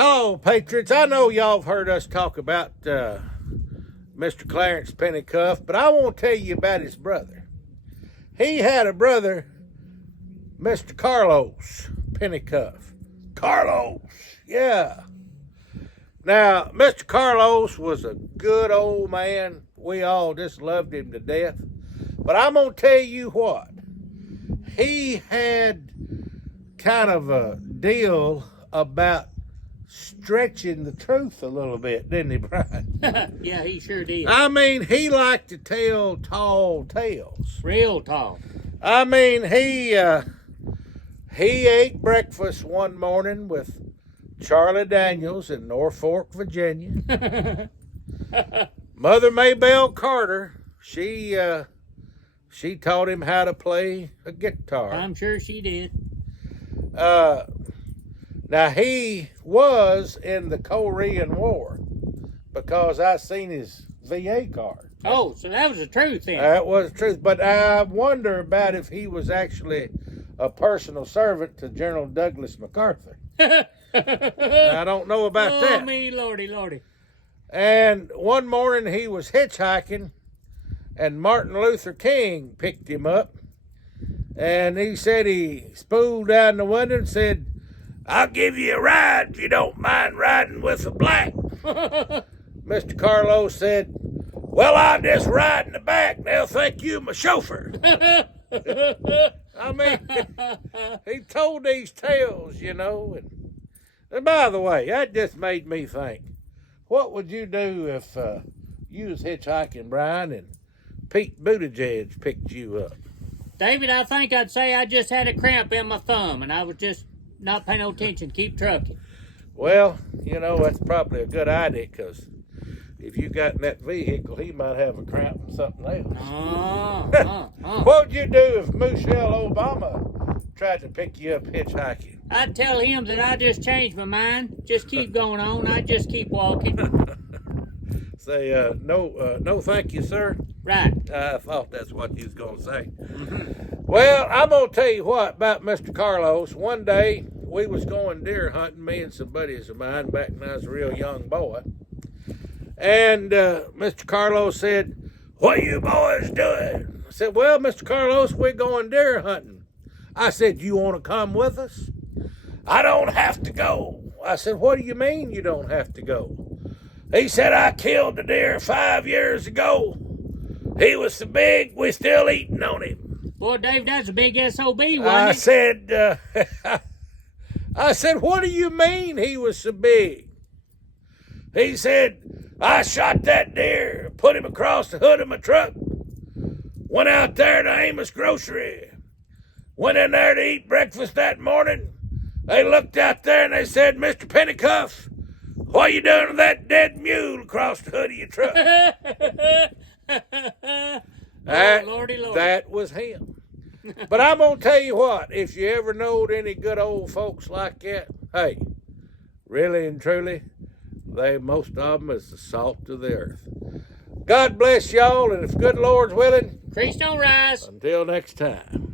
Hello, Patriots. I know y'all have heard us talk about Mr. Clarence Pennycuff, but I want to tell you about his brother. He had a brother, Mr. Carlos Pennycuff. Carlos, yeah. Now, Mr. Carlos was a good old man. We all just loved him to death. But I'm going to tell you what. He had kind of a deal about stretching the truth a little bit, didn't he, Brian? Yeah, he sure did. I mean, he liked to tell tall tales. Real tall. I mean, he ate breakfast one morning with Charlie Daniels in Norfolk, Virginia. Mother Maybelle Carter, she taught him how to play a guitar. I'm sure she did. Now, he was in the Korean War because I seen his VA card. Oh, so that was the truth then. That was the truth. But I wonder about if he was actually a personal servant to General Douglas MacArthur. I don't know about that. Oh, me, lordy, lordy. And one morning he was hitchhiking, and Martin Luther King picked him up. And he said he spooled down the window and said, "I'll give you a ride if you don't mind riding with a black." Mr. Carlos said, "Well, I'll just ride in the back. They'll think you my chauffeur." I mean, he told these tales, you know. And by the way, that just made me think, what would you do if you was hitchhiking, Brian, and Pete Buttigieg picked you up? David, I think I'd say I just had a cramp in my thumb and I was just not paying no attention, keep trucking. Well, you know, that's probably a good idea, because if you got in that vehicle, he might have a cramp or something else. What would you do if Michelle Obama tried to pick you up hitchhiking? I'd tell him that I just changed my mind. Just keep going on. I'd just keep walking. Say, no thank you, sir. Right. I thought that's what you was going to say. Well, I'm going to tell you what about Mr. Carlos. One day, we was going deer hunting, me and some buddies of mine, back when I was a real young boy. And Mr. Carlos said, "What are you boys doing?" I said, "Well, Mr. Carlos, we're going deer hunting." I said, "You want to come with us?" "I don't have to go." I said, "What do you mean you don't have to go?" He said, "I killed the deer 5 years ago. He was so big, we're still eating on him." Boy, Dave, that's a big SOB, wasn't I it? said, I said, "What do you mean he was so big?" He said, "I shot that deer, put him across the hood of my truck, went out there to Amos Grocery, went in there to eat breakfast that morning. They looked out there and they said, 'Mr. Pennycuff, what are you doing with that dead mule across the hood of your truck?'" Lordy, lordy. That was him. But I'm going to tell you what, if you ever knowed any good old folks like that, hey, really and truly, most of them is the salt of the earth. God bless y'all, and if good Lord's willing, Crease don't rise. until next time.